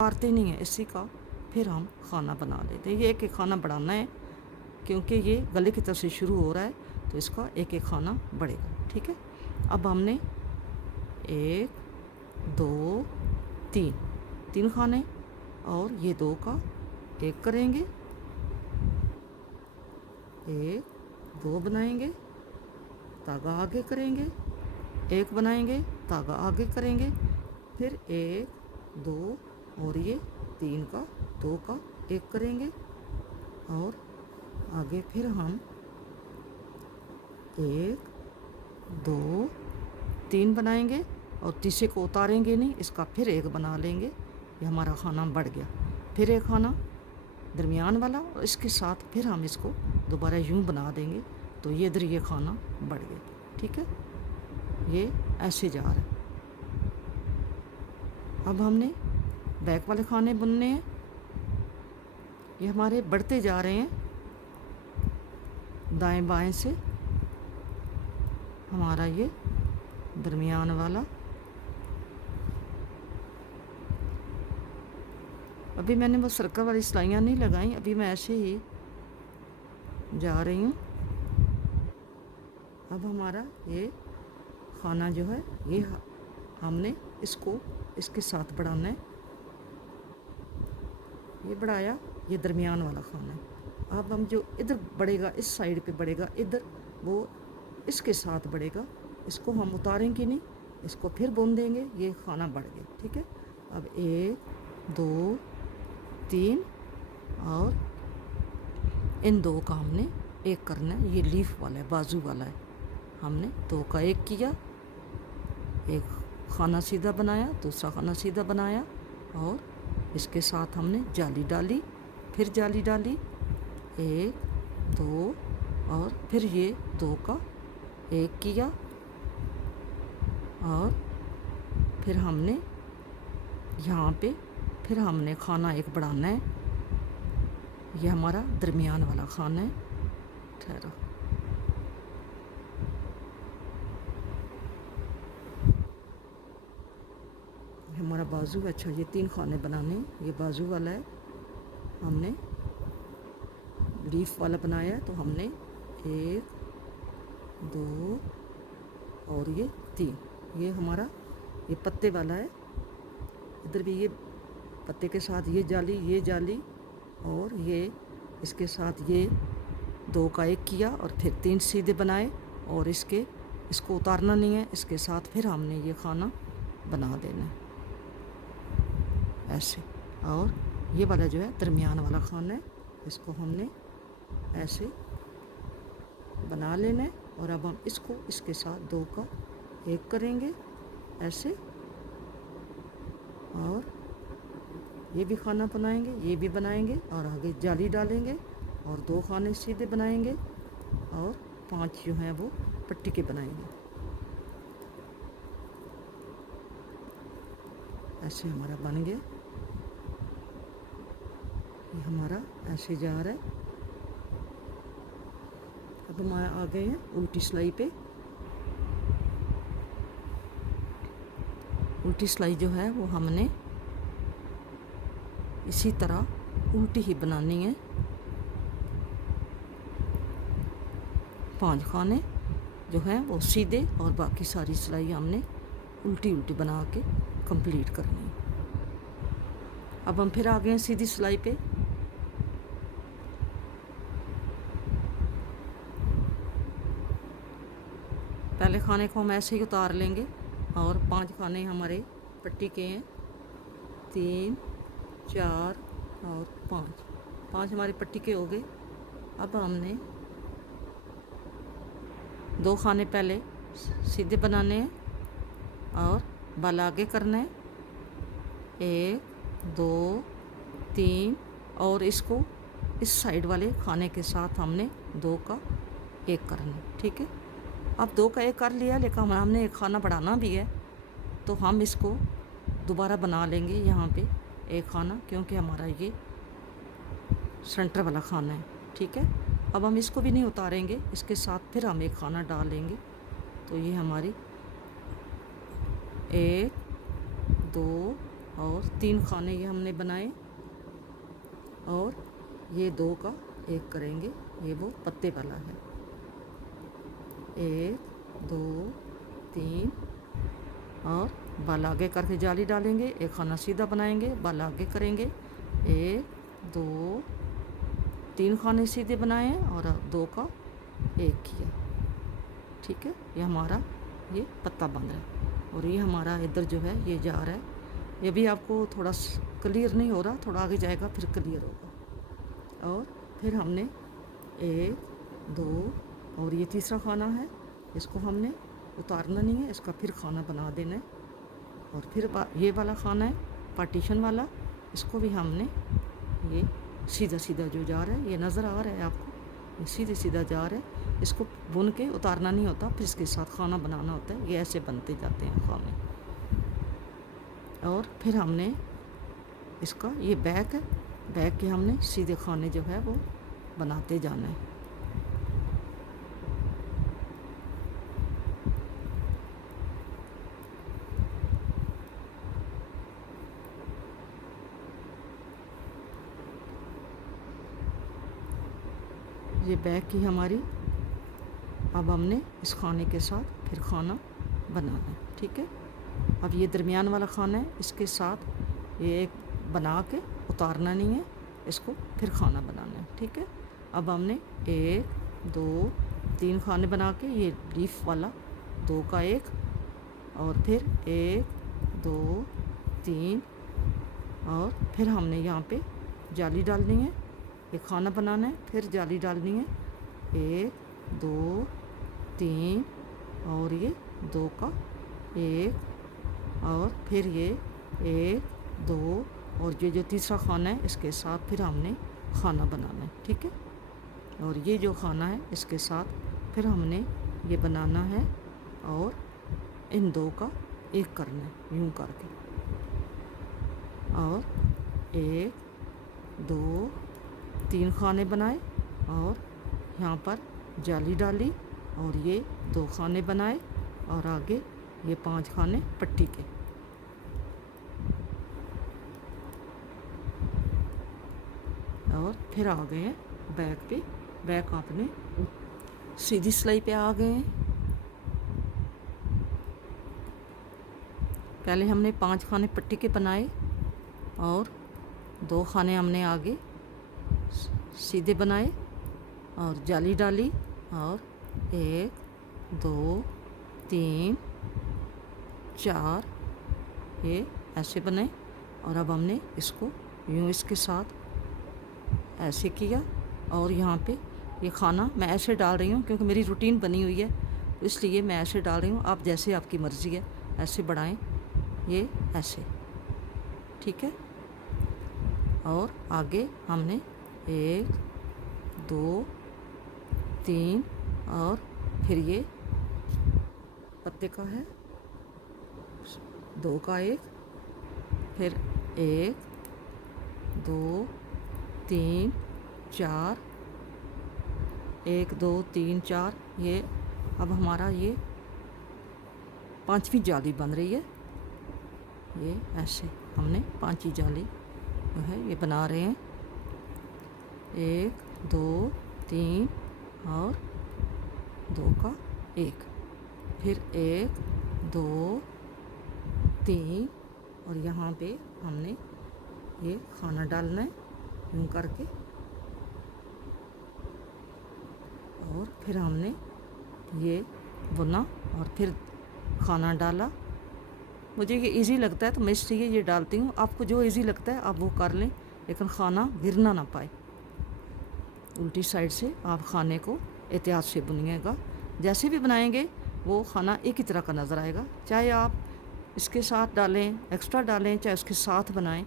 मारते नहीं है इसी का, फिर हम खाना बना लेते हैं। ये एक एक खाना बढ़ाना है क्योंकि ये गले की तरफ से शुरू हो रहा है, तो इसका एक एक खाना बढ़ेगा। ठीक है, अब हमने 1 2 3 3 खाने और ये 2 का 1 करेंगे, 1 2 बनाएंगे, धागा आगे करेंगे, 1 बनाएंगे, धागा आगे करेंगे, फिर 1 2 और ये 3 का 2 का 1 करेंगे और आगे फिर हम 1 2 3 बनाएंगे और तीसरे को उतारेंगे नहीं, इसका फिर 1 बना लेंगे। ये हमारा खाना बढ़ गया। फिर एक खाना दरमियान वाला और इसके साथ फिर हम इसको दोबारा यूं बना देंगे, तो ये इधर ये खाना बढ़ गया। ठीक है, ये ऐसे जा रहा है। अब हमने बैक वाले खाने बुनने हैं। ये हमारे बढ़ते जा रहे हैं दाएं बाएं से। हमारा ये दरमियान वाला, अभी मैंने वो सर्कल वाली सिलाइयाँ नहीं लगाई, अभी मैं ऐसे ही जा रही हूँ। अब हमारा ये खाना जो है ये हमने इसको इसके साथ बढ़ाना है। ये बढ़ाया, ये दरमियान वाला खाना है। अब हम जो इधर बढ़ेगा, इस साइड पे बढ़ेगा इधर, वो इसके साथ बढ़ेगा। इसको हम उतारेंगे नहीं, इसको फिर बुन देंगे, ये खाना बढ़ गया। ठीक है, अब 1 2 3 और इन 2 का हमने 1 करना है। ये लीफ वाला है, बाजू वाला है। हमने 2 का 1 किया, एक खाना सीधा बनाया, दूसरा खाना सीधा बनाया और इसके साथ हमने जाली डाली, फिर जाली डाली, 1 2 और फिर ये 2 का 1 किया और फिर हमने यहाँ पे फिर हमने खाना 1 बढ़ाना है। ये हमारा दरमियान वाला खाना है। ठहरो, हमारा बाजू। अच्छा, ये 3 खाने बनाने, ये बाजू वाला है। हमने लीफ वाला बनाया है, तो हमने 1 2 और ये 3, ये हमारा ये पत्ते वाला है। इधर भी ये पत्ते के साथ ये जाली और ये इसके साथ ये 2 का 1 किया और फिर 3 सीधे बनाए और इसको उतारना नहीं है, इसके साथ फिर हमने ये खाना बना देना है ऐसे। और ये वाला जो है दरमियान वाला खाना है, इसको हमने ऐसे बना लेना है। और अब हम इसको इसके साथ 2 का 1 करेंगे ऐसे, और ये भी खाना बनाएंगे, ये भी बनाएंगे और आगे जाली डालेंगे और 2 खाने सीधे बनाएंगे और 5 जो हैं वो पट्टी के बनाएंगे। ऐसे हमारा बन गया। ये हमारा ऐसे जा रहा है। अब हम आ गए हैं उल्टी सिलाई पे। उल्टी सिलाई जो है वो हमने इसी तरह उल्टी ही बनानी है। 5 खाने जो हैं वो सीधे और बाकी सारी सिलाई हमने उल्टी उल्टी बना के कंप्लीट करनी है। अब हम फिर आ गए हैं सीधी सिलाई पे। पहले खाने को हम ऐसे ही उतार लेंगे और 5 खाने हमारे पट्टी के हैं, 3 4 और 5 हमारे पट्टी के हो गए। अब हमने 2 खाने पहले सीधे बनाने हैं और बाल आगे करना है, 1 2 3 और इसको इस साइड वाले खाने के साथ हमने 2 का 1 करना है। ठीक है, अब 2 का 1 कर लिया, लेकिन हमने एक खाना बढ़ाना भी है, तो हम इसको दोबारा बना लेंगे यहाँ पे एक खाना, क्योंकि हमारा ये सेंटर वाला खाना है। ठीक है, अब हम इसको भी नहीं उतारेंगे, इसके साथ फिर हम एक खाना डाल लेंगे। तो ये हमारी 1 2 और 3 खाने ये हमने बनाए, और ये 2 का 1 करेंगे। ये वो पत्ते वाला है, 1 2 3, और बाल आगे करके जाली डालेंगे, एक खाना सीधा बनाएंगे, बाल आगे करेंगे, 1 2 3 खाने सीधे बनाए और 2 का 1 किया। ठीक है, ये हमारा ये पत्ता बन रहा है, और ये हमारा इधर जो है ये जा रहा है। ये भी आपको थोड़ा क्लियर नहीं हो रहा, थोड़ा आगे जाएगा फिर क्लियर होगा। और फिर हमने 1 2 और ये तीसरा खाना है, इसको हमने उतारना नहीं है, इसका फिर खाना बना देना है। और फिर ये वाला खाना है पार्टीशन वाला, इसको भी हमने ये सीधा सीधा जो जा रहा है, ये नज़र आ रहा है आपको, ये सीधे सीधा जा रहा है। इसको बुन के उतारना नहीं होता, फिर इसके साथ खाना बनाना होता है। ये ऐसे बनते जाते हैं खाने। और फिर हमने इसका ये बैक है, बैक के हमने सीधे खाने जो है वो बनाते जाना है। ये बैक की हमारी, अब हमने इस खाने के साथ फिर खाना बनाना है। ठीक है, अब ये दरमियान वाला खाना है, इसके साथ ये एक बना के उतारना नहीं है, इसको फिर खाना बनाना है। ठीक है, अब हमने 1 2 3 खाने बना के, ये लीफ वाला 2 का 1, और फिर 1 2 3, और फिर हमने यहाँ पे जाली डालनी है, एक खाना बनाना है, फिर जाली डालनी है, 1 2 3, और ये 2 का 1, और फिर ये 1 2, और ये जो तीसरा खाना है इसके साथ फिर हमने खाना बनाना है। ठीक है, और ये जो खाना है इसके साथ फिर हमने ये बनाना है, और इन 2 का 1 करना है यूँ करके, और 1 2 3 खाने बनाए, और यहाँ पर जाली डाली, और ये 2 खाने बनाए, और आगे ये 5 खाने पट्टी के। और फिर आ गए हैं बैक पे, बैक आपने सीधी सिलाई पे आ गए हैं। पहले हमने 5 खाने पट्टी के बनाए, और 2 खाने हमने आगे सीधे बनाए, और जाली डाली, और 1 2 3 4 ये ऐसे बने। और अब हमने इसको यूँ इसके साथ ऐसे किया, और यहाँ पे ये खाना मैं ऐसे डाल रही हूँ क्योंकि मेरी रूटीन बनी हुई है, तो इसलिए मैं ऐसे डाल रही हूँ। आप जैसे आपकी मर्ज़ी है ऐसे बढ़ाएं, ये ऐसे। ठीक है, और आगे हमने 1 2 3, और फिर ये पत्ते का है 2 का 1, फिर 1 2 3 4, 1 2 3 4, ये अब हमारा ये 5वीं जाली बन रही है। ये ऐसे हमने 5वीं जाली जो है ये बना रहे हैं, 1 2 3 और 2 का 1, फिर 1 2 3, और यहाँ पे हमने ये खाना डालना है यूँ करके, और फिर हमने ये बुना और फिर खाना डाला। मुझे ये इजी लगता है तो मैं इसलिए ये डालती हूँ। आपको जो इजी लगता है आप वो कर लें, लेकिन खाना गिरना ना पाए। उल्टी साइड से आप खाने को एहतियात से बुनिएगा। जैसे भी बनाएंगे वो खाना एक ही तरह का नज़र आएगा, चाहे आप इसके साथ डालें, एक्स्ट्रा डालें, चाहे उसके साथ बनाएं,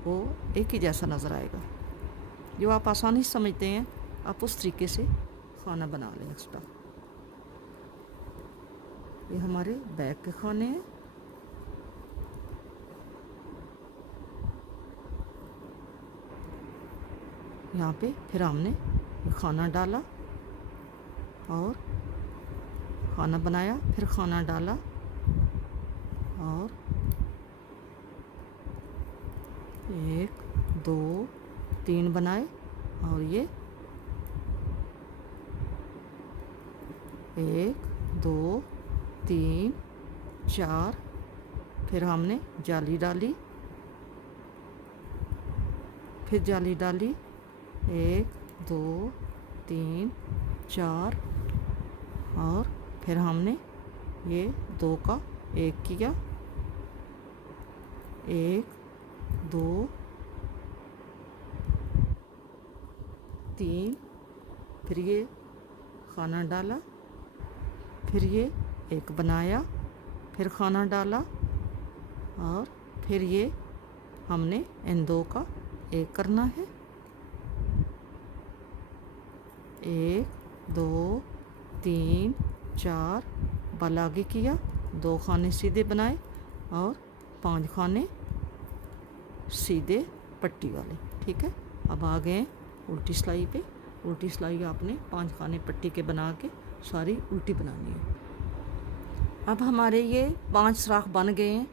वो एक ही जैसा नज़र आएगा। जो आप आसानी से समझते हैं आप उस तरीके से खाना बना लें एक्स्ट्रा। ये हमारे बैग के खाने हैं। यहाँ पे फिर हमने खाना डाला और खाना बनाया, फिर खाना डाला और 1 2 3 बनाए और ये 1 2 3 4, फिर हमने जाली डाली, फिर जाली डाली 1 2 3 4, और फिर हमने ये 2 का 1 किया, 1 2 3, फिर ये खाना डाला, फिर ये 1 बनाया, फिर खाना डाला, और फिर ये हमने इन 2 का 1 करना है, 1 2 3 4, बल आगे किया, 2 खाने सीधे बनाए और 5 खाने सीधे पट्टी वाले। ठीक है, अब आ गए उल्टी सिलाई पे। उल्टी सिलाई आपने 5 खाने पट्टी के बना के सारी उल्टी बनानी है। अब हमारे ये 5 सुराख बन गए हैं,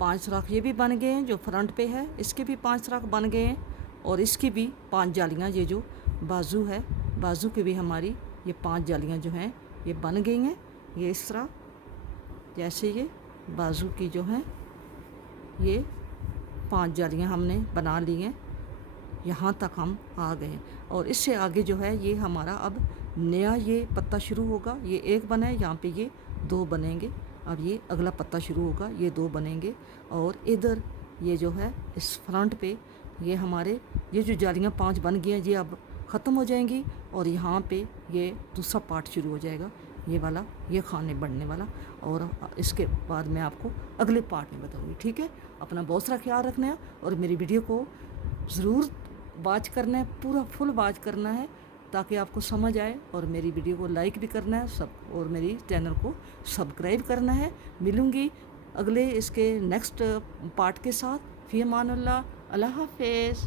5 सुराख ये भी बन गए हैं, जो फ्रंट पे है इसके भी 5 सुराख बन गए हैं, और इसकी भी 5 जालियाँ, ये जो बाजू है, बाजू की भी हमारी ये 5 जालियाँ जो हैं ये बन गई हैं। ये इस तरह जैसे ये बाजू की जो हैं ये 5 जालियाँ हमने बना ली हैं, यहाँ तक हम आ गए हैं। और इससे आगे जो है ये हमारा अब नया ये पत्ता शुरू होगा। ये 1 बना है, यहाँ पे ये 2 बनेंगे। अब ये अगला पत्ता शुरू होगा, ये 2 बनेंगे, और इधर ये जो है इस फ्रंट पे ये हमारे ये जो जालियाँ 5 बन गई हैं ये अब ख़त्म हो जाएंगी, और यहाँ पे ये दूसरा पार्ट शुरू हो जाएगा, ये वाला, ये खाने बढ़ने वाला। और इसके बाद मैं आपको अगले पार्ट में बताऊँगी। ठीक है, अपना बहुत सारा ख्याल रखना है, और मेरी वीडियो को ज़रूर वॉच करना है, पूरा फुल वॉच करना है ताकि आपको समझ आए, और मेरी वीडियो को लाइक भी करना है सब, और मेरी चैनल को सब्सक्राइब करना है। मिलूँगी अगले इसके नेक्स्ट पार्ट के साथ। फ़ी अमानुल्लाह, अल्लाह हाफ़िज़।